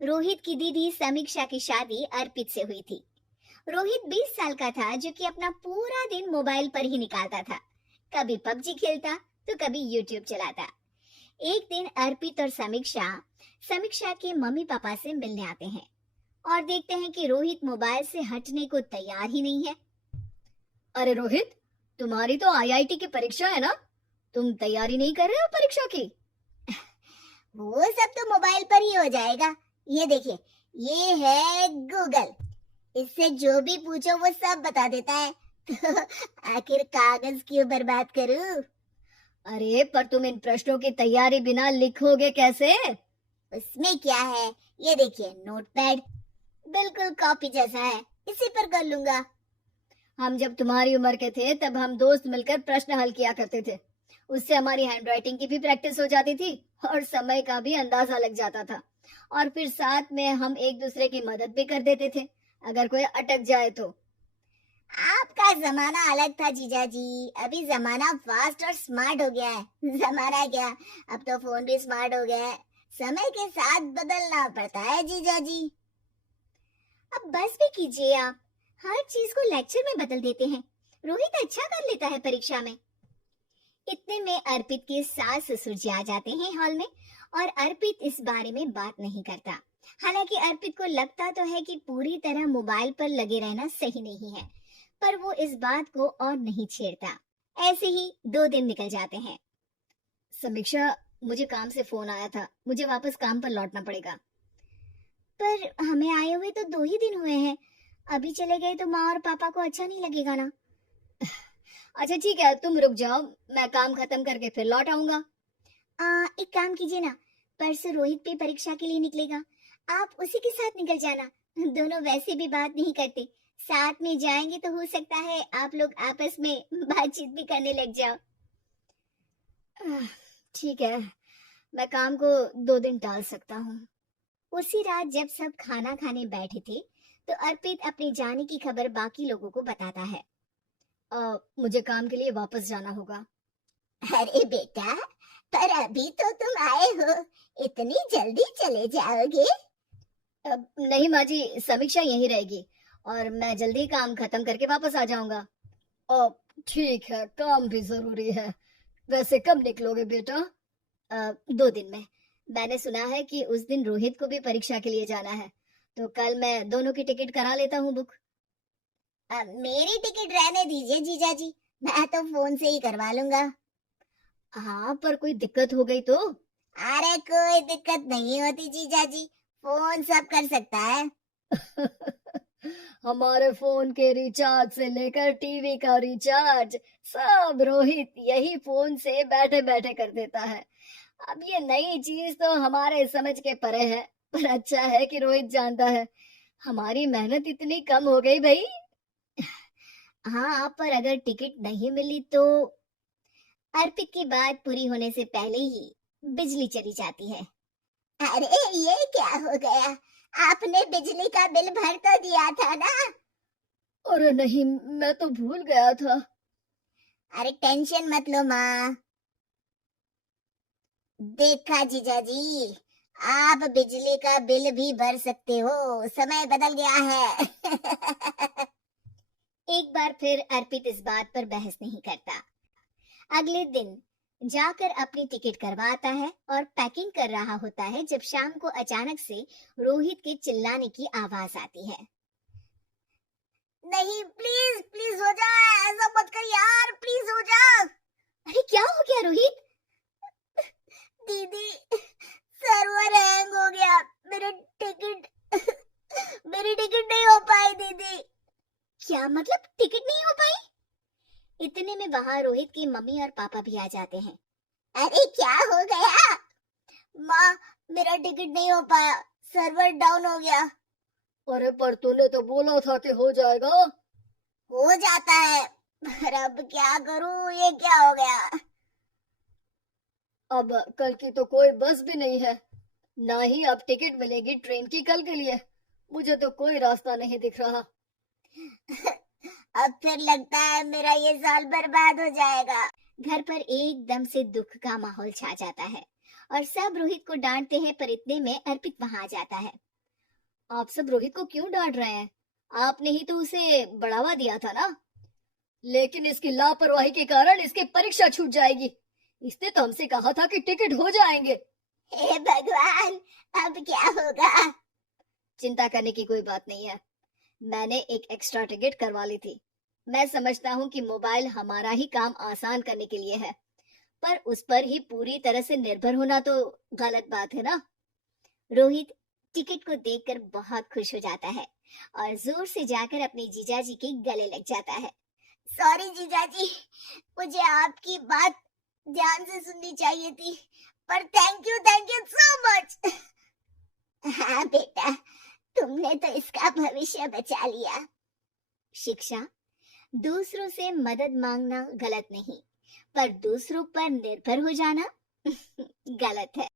रोहित की दीदी समीक्षा की शादी अर्पित से हुई थी। रोहित 20 साल का था, जो कि अपना पूरा दिन मोबाइल पर ही निकालता था। कभी पबजी खेलता तो कभी यूट्यूब चलाता। एक दिन अर्पित और समीक्षा समीक्षा के मम्मी पापा से मिलने आते हैं और देखते हैं कि रोहित मोबाइल से हटने को तैयार ही नहीं है। अरे रोहित, तुम्हारी तो आईआईटी की परीक्षा है ना? तुम तैयारी नहीं कर रहे हो परीक्षा की? वो सब तो मोबाइल पर ही हो जाएगा। ये देखिए, ये है गूगल। इससे जो भी पूछो वो सब बता देता है। तो आखिर कागज क्यों बर्बाद करूं? अरे पर तुम इन प्रश्नों की तैयारी बिना लिखोगे कैसे? उसमें क्या है, ये देखिए नोटपैड, बिल्कुल कॉपी जैसा है, इसी पर कर लूंगा। हम जब तुम्हारी उम्र के थे तब हम दोस्त मिलकर प्रश्न हल किया करते थे। उससे हमारी हैंडराइटिंग की भी प्रैक्टिस हो जाती थी और समय का भी अंदाजा लग जाता था। और फिर साथ में हम एक दूसरे की मदद भी कर देते थे अगर कोई अटक जाए तो। आपका जमाना अलग था जीजा जी, अभी जमाना फास्ट और स्मार्ट हो गया है। जमाना क्या, अब तो फोन भी स्मार्ट हो गया है। समय के साथ बदलना पड़ता है जीजा जी। अब बस भी कीजिए आप, हर चीज को लेक्चर में बदल देते हैं। रोहित अच्छा कर लेता है परीक्षा में। इतने में अर्पित के सास ससुर जी आ जाते हैं हॉल में, और अर्पित इस बारे में बात नहीं करता। हालांकि अर्पित को लगता तो है कि पूरी तरह मोबाइल पर लगे रहना सही नहीं है, पर वो इस बात को और नहीं छेड़ता। ऐसे ही 2 दिन निकल जाते हैं। समीक्षा, मुझे काम से फोन आया था, मुझे वापस काम पर लौटना पड़ेगा। पर हमें आए हुए तो 2 ही दिन हुए हैं, अभी चले गए तो माँ और पापा को अच्छा नहीं लगेगा ना। अच्छा ठीक है, तुम रुक जाओ, मैं काम खत्म करके फिर लौट आऊंगा। एक काम कीजिए ना, परसों रोहित भी परीक्षा के लिए निकलेगा, आप उसी के साथ निकल जाना। दोनों वैसे भी बात नहीं करते, साथ में जाएंगे तो हो सकता है आप लोग आपस में बातचीत भी करने लग जाओ। ठीक है, मैं काम को 2 दिन टाल सकता हूँ। उसी रात जब सब खाना खाने बैठे थे, तो अर्पित अपने जाने की खबर बाकी लोगों को बताता है। मुझे काम के लिए वापस जाना होगा। अरे बेटा, पर अभी तो तुम आए हो, इतनी जल्दी चले जाओगे? नहीं माँ जी, समीक्षा यहीं रहेगी और मैं जल्दी काम खत्म करके वापस आ जाऊंगा। ठीक है, काम भी जरूरी है। वैसे कब निकलोगे बेटा? 2 दिन में। मैंने सुना है कि उस दिन रोहित को भी परीक्षा के लिए जाना है, तो कल मैं दोनों की टिकट करा लेता हूँ बुक। मेरी टिकट रहने दीजिए जीजा जी, मैं तो फोन से ही करवा लूंगा। हाँ, पर कोई दिक्कत हो गई तो? अरे कोई दिक्कत नहीं होती जीजा जी, फोन सब कर सकता है। हमारे फोन के रिचार्ज से लेकर टीवी का रिचार्ज सब रोहित यही फोन से बैठे बैठे कर देता है। अब ये नई चीज तो हमारे समझ के परे है, पर अच्छा है कि रोहित जानता है। हमारी मेहनत इतनी कम हो गई भाई। हाँ, पर अगर टिकट नहीं मिली तो? अर्पित की बात पूरी होने से पहले ही बिजली चली जाती है। अरे ये क्या हो गया, आपने बिजली का बिल भर तो दिया था ना? अरे नहीं, मैं तो भूल गया था। अरे टेंशन मत लो माँ। देखा जीजा जी, आप बिजली का बिल भी भर सकते हो, समय बदल गया है। एक बार फिर अर्पित इस बात पर बहस नहीं करता। अगले दिन जाकर अपनी टिकट करवाता है और पैकिंग कर रहा होता है, जब शाम को अचानक से रोहित के चिल्लाने की आवाज आती है। नहीं, प्लीज प्लीज हो जा, ऐसा मत कर यार, प्लीज हो जा। अरे क्या हो गया रोहित? दीदी, सर्वर हैंग हो गया, मेरी टिकट मेरी टिकट नहीं हो पाई दीदी। क्या मतलब टिकट नहीं हो पाई? इतने में वहां रोहित की मम्मी और पापा भी आ जाते हैं। अरे क्या हो गया? माँ, मेरा टिकट नहीं हो पाया, सर्वर डाउन हो गया। अरे पर तूने तो बोला था कि हो जाएगा। हो जाता है, पर अब क्या करूं, ये क्या हो गया? अब कल की तो कोई बस भी नहीं है, ना ही अब टिकट मिलेगी ट्रेन की कल के लिए। मुझे तो कोई रास्ता नहीं दिख रहा। अब फिर लगता है मेरा ये साल बर्बाद हो जाएगा। घर पर एकदम से दुख का माहौल छा जाता है और सब रोहित को डांटते हैं, पर इतने में अर्पित वहां आ जाता है। आप सब रोहित को क्यों डांट रहे हैं? आपने ही तो उसे बढ़ावा दिया था ना। लेकिन इसकी लापरवाही के कारण इसकी परीक्षा छूट जाएगी। इसने तो हमसे कहा था कि टिकट हो जाएंगे। हे भगवान, अब क्या होगा? चिंता करने की कोई बात नहीं है। मैंने एक एक्स्ट्रा टिकट करवा ली थी। मैं समझता हूँ कि मोबाइल हमारा ही काम आसान करने के लिए है, पर उस पर ही पूरी तरह से निर्भर होना तो गलत बात है ना। रोहित टिकट को देखकर बहुत खुश हो जाता है और जोर से जाकर अपने जीजाजी के गले लग जाता है। सॉरी जीजाजी, मुझे आपकी बात ध्यान से सुननी चाहिए थी, पर थैंक यू सो मच। हाँ बेटा, तुमने तो इसका भविष्य बचा लिया। शिक्षा, दूसरों से मदद मांगना गलत नहीं, पर दूसरों पर निर्भर हो जाना गलत है।